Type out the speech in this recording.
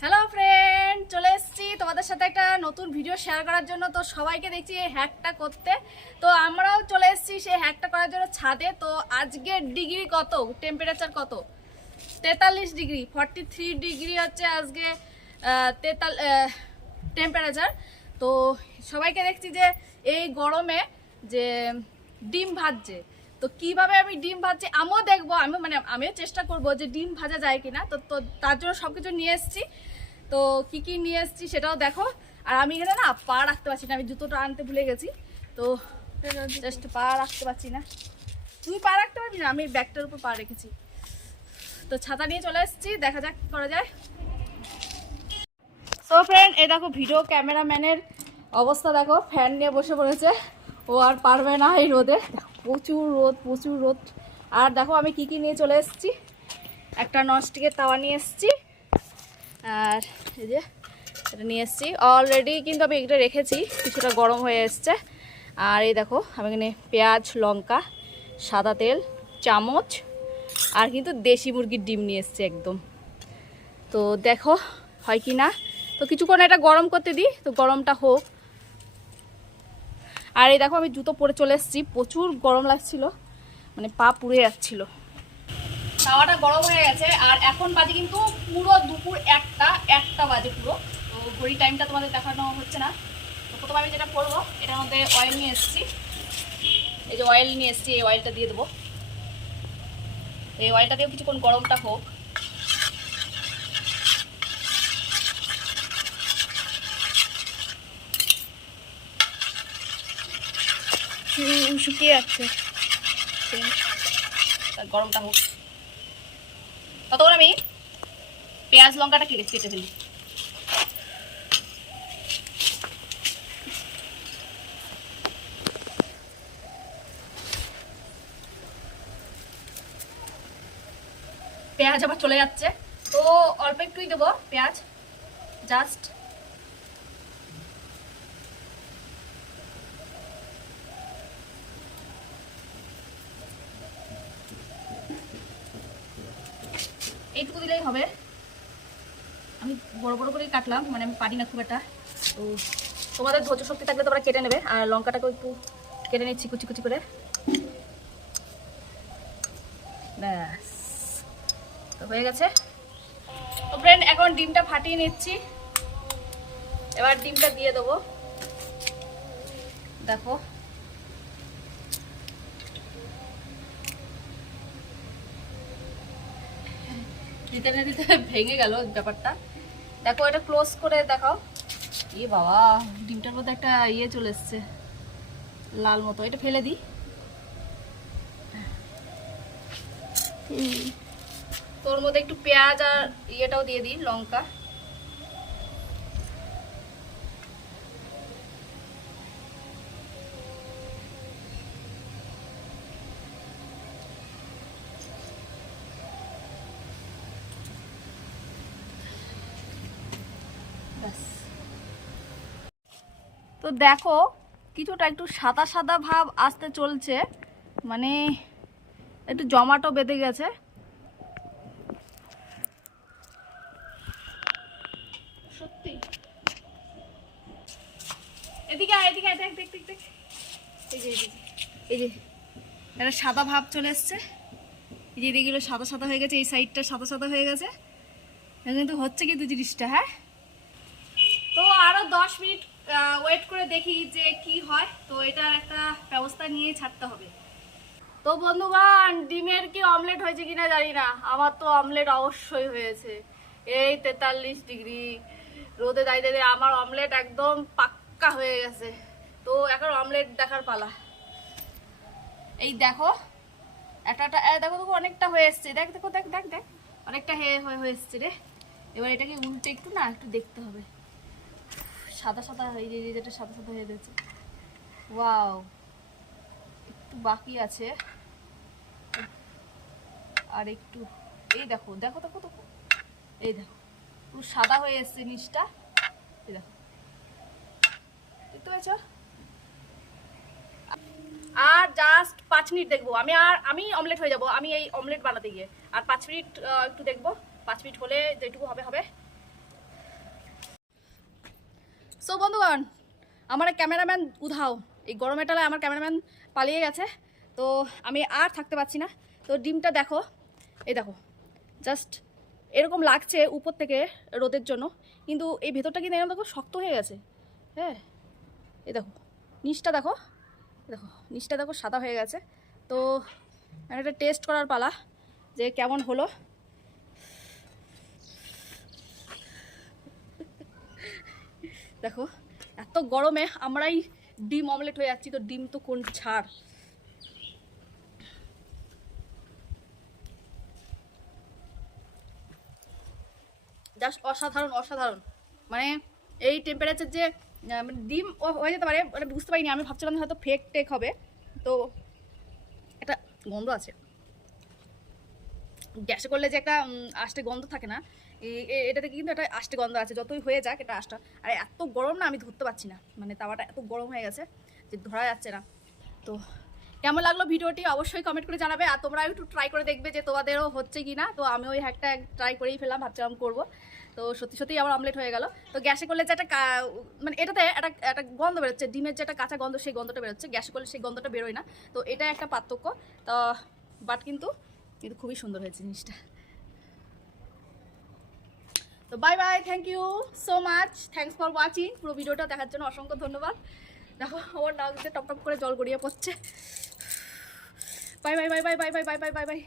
Hello friend চলে এসেছি। তোমাদের সাথে একটা নতুন ভিডিও শেয়ার করার জন্য। তো সবাইকে দেখছি হ্যাকটা করতে। তো আমরাও চলে এসেছি সেই হ্যাকটা করার জন্য ছাদে। তো আজকের ডিগ্রি কত? টেম্পারেচার কত? তেতাল্লিশ ডিগ্রি ফর্টি থ্রি ডিগ্রি হচ্ছে আজকে তেতাল টেম্পারেচার তো সবাইকে দেখছি যে এই গরমে যে ডিম ভাজছে তো কীভাবে আমি ডিম ভাজছি আমিও দেখব আমি মানে আমিও চেষ্টা করব যে ডিম ভাজা যায় কিনা। তো তো তার জন্য সব কিছু নিয়ে এসেছি। তো কি কি নিয়ে এসেছি সেটাও দেখো। আর আমি এখানে না পা রাখতে পারছি না, আমি জুতোটা আনতে ভুলে গেছি। তো জাস্ট পা রাখতে পারছি না। তুই পা রাখতে পারবি না? আমি ব্যাগটার উপর পা রেখেছি। তো ছাতা নিয়ে চলে এসেছি, দেখা যাক করা যায়। সো ফ্রেন্ড এ দেখো ভিডিও ক্যামেরাম্যানের অবস্থা দেখো। ফ্যান নিয়ে বসে পড়েছে। ও আর পারবে না এই রোদে। প্রচুর রোদ প্রচুর রোদ। আর দেখো, আমি কি কি নিয়ে চলে এসেছি? একটা ননস্টিকের তাওয়া নিয়ে এসেছি। আর এই যে, এটা নিয়ে এসেছি। অলরেডি কিন্তু আমি এটা রেখেছি, কিছুটা গরম হয়ে এসছে। আর এই দেখো, আমি এখানে পেঁয়াজ, লঙ্কা, সাদা তেল, চামচ, আর কিন্তু দেশি মুরগির ডিম নিয়ে এসেছি একদম। তো দেখো, হয় কি না? তো কিছুক্ষণ এটা গরম করতে দিই, তো গরমটা হোক। আর এই দেখো আমি জুতো পরে চলে এসেছি। প্রচুর গরম লাগছিল মানে পা পুড়ে যাচ্ছিল। খাওয়াটা গরম হয়ে গেছে, আর এখন বাজে কিন্তু পুরো দুপুর একটা একটা বাজে পুরো। তো ঘড়ি টাইমটা তোমাদের দেখানো হচ্ছে না। তো প্রথমে আমি যেটা করব, এটার মধ্যে অয়েল নিয়ে এসেছি। এই যে অয়েল নিয়ে এসেছি, এই অয়েলটা দিয়ে দেবো। এই অয়েলটা দিয়েও কিছুক্ষণ গরমটা হোক। শুকিয়ে যাচ্ছে। গরমটা হোক। ততক্ষণ আমি পেঁয়াজ, লঙ্কাটা কেটে কেটে ফেলি। পেঁয়াজ আবার চলে যাচ্ছে। তো অল্প একটুই দেবো পেঁয়াজ। জাস্ট এইটুকু দিলেই হবে। আমি বড় বড় করেই কাটলাম মানে আমি পারি না খুব একটা। তো তোমাদের ধৈর্য শক্তি থাকলে তোমরা কেটে নেবে, আর লঙ্কাটাকেও একটু কেটে নিচ্ছি কুচি কুচি করে। ব্যাস। তো হয়ে গেছে। তো ফ্রেন্ড এখন ডিমটা ফাটিয়ে নিচ্ছি। এবার ডিমটা দিয়ে দেবো। দেখো। দিতে না দিতে ভেঙে গেল ব্যাপারটা। দেখো, এটা ক্লোজ করে দেখাও। এ বাবা, ডিমটার মধ্যে একটা ইয়ে চলে এসছে, লাল মতো। এটা ফেলে দিই। তোর মধ্যে একটু পেঁয়াজ আর ইয়েটাও দিয়ে দিই, লঙ্কা ব্যাস। তো দেখো, কিছুটা একটু সাদা সাদা ভাব আসতে চলছে। মানে একটু জমাটো বেঁধে গেছে। সত্যি? এদিকে এদিকে এই যে একটা সাদা ভাব চলে এসছে। এই যে এদিকে সাদা সাদা হয়ে গেছে, এই সাইডটা সাদা সাদা হয়ে গেছে। কিন্তু হচ্ছে কিন্তু জিনিসটা হ্যাঁ? তো আরও দশ মিনিট ওয়েট করে দেখি যে কি হয়। তো এটার একটা ব্যবস্থা নিয়ে ছাড়তে হবে। তো বন্ধুবান ডিমের কি অমলেট হয়েছে কিনা জানি না। আমার তো অমলেট অবশ্যই হয়েছে। এই তেতাল্লিশ ডিগ্রি। রোদে দাঁড়িয়ে দাঁড়িয়ে আমার অমলেট একদম পাক্কা হয়ে গেছে। তো এখন অমলেট দেখার পালা। এই দেখো, একটা দেখো দেখো, অনেকটা হয়ে এসছে। দেখ, দেখো, দেখ দেখ দেখ। অনেকটা হয়ে হয়ে এসছে রে। এবার এটাকে উল্টে একটু না, একটু দেখতে হবে। সাদা সাদা হয়ে যেটা সাদা সাদা হয়ে গেছে ওয়াও, একটু বাকি আছে। আর একটু, এই দেখো দেখো দেখো দেখো। এই দেখো, পুরো সাদা হয়ে এসছে নিচটা। এই দেখো। দেখতে পেয়েছ আর জাস্ট পাঁচ মিনিট দেখব। আমি আর, আমি অমলেট হয়ে যাব। আমি এই অমলেট বানাতে গিয়ে। আর পাঁচ মিনিট একটু দেখব। পাঁচ মিনিট হলে যেটুকু হবে হবে। সো বন্ধুগণ, আমার ক্যামেরাম্যান উধাও। এই গরমের টালায় আমার ক্যামেরাম্যান পালিয়ে গেছে। তো আমি আর থাকতে পারছি না। তো ডিমটা দেখো। এই দেখো জাস্ট এরকম লাগছে উপর থেকে রোদের জন্য। কিন্তু এই ভেতরটা কিন্তু এরকম দেখো শক্ত হয়ে গেছে। হ্যাঁ এই দেখো, নিচটা দেখো। দেখো, নিচটা দেখো সাদা হয়ে গেছে। তো একটা টেস্ট করার পালা যে কেমন হলো। দেখো, এত গরমে আমরাই ডিম অমলেট হয়ে যাচ্ছি, তো ডিম তো কোন ছাড়? জাস্ট অসাধারণ অসাধারণ। মানে এই টেম্পারেচার যে মানে ডিম হয়ে যেতে পারে ওটা বুঝতে পারিনি, আমি ভাবছিলাম হয়তো ফেক টেক হবে। তো একটা গন্ধ আছে। গ্যাসে করলে যে একটা আষ্টে গন্ধ থাকে না এটাতে কিন্তু একটা আষ্টে গন্ধ আছে, যতই হয়ে যাক এটা আষ্টা আর এত গরম না, আমি ধরতে পারছি না। মানে তাওয়াটা এত গরম হয়ে গেছে যে ধরা যাচ্ছে না। তো কেমন লাগল ভিডিওটি অবশ্যই কমেন্ট করে জানাবে, আর তোমরা একটু ট্রাই করে দেখবে যে তোমাদেরও হচ্ছে কি না তো আমি ওই হ্যাকটা ট্রাই করেই ফেললাম, ভাবছিলাম করব। তো সত্যি সত্যিই আমার অমলেট হয়ে গেল। তো গ্যাসে করলে যে একটা মানে এটাতে একটা একটা গন্ধ বেরোচ্ছে, ডিমের যে একটা কাঁচা গন্ধ, সেই গন্ধটা বেরোচ্ছে। গ্যাসে করলে সেই গন্ধটা বেরোয় না। তো এটা একটা পার্থক্য। তো বাট কিন্তু কিন্তু খুবই সুন্দর হয়েছে জিনিসটা। তো bye bye thank you so much thanks for watching পুরো ভিডিওটা দেখার জন্য অসংখ্য ধন্যবাদ। দেখো, আমার নাক দিয়ে টপ টপ করে জল গড়িয়ে পড়ছে। Bye bye bye bye bye bye bye bye bye bye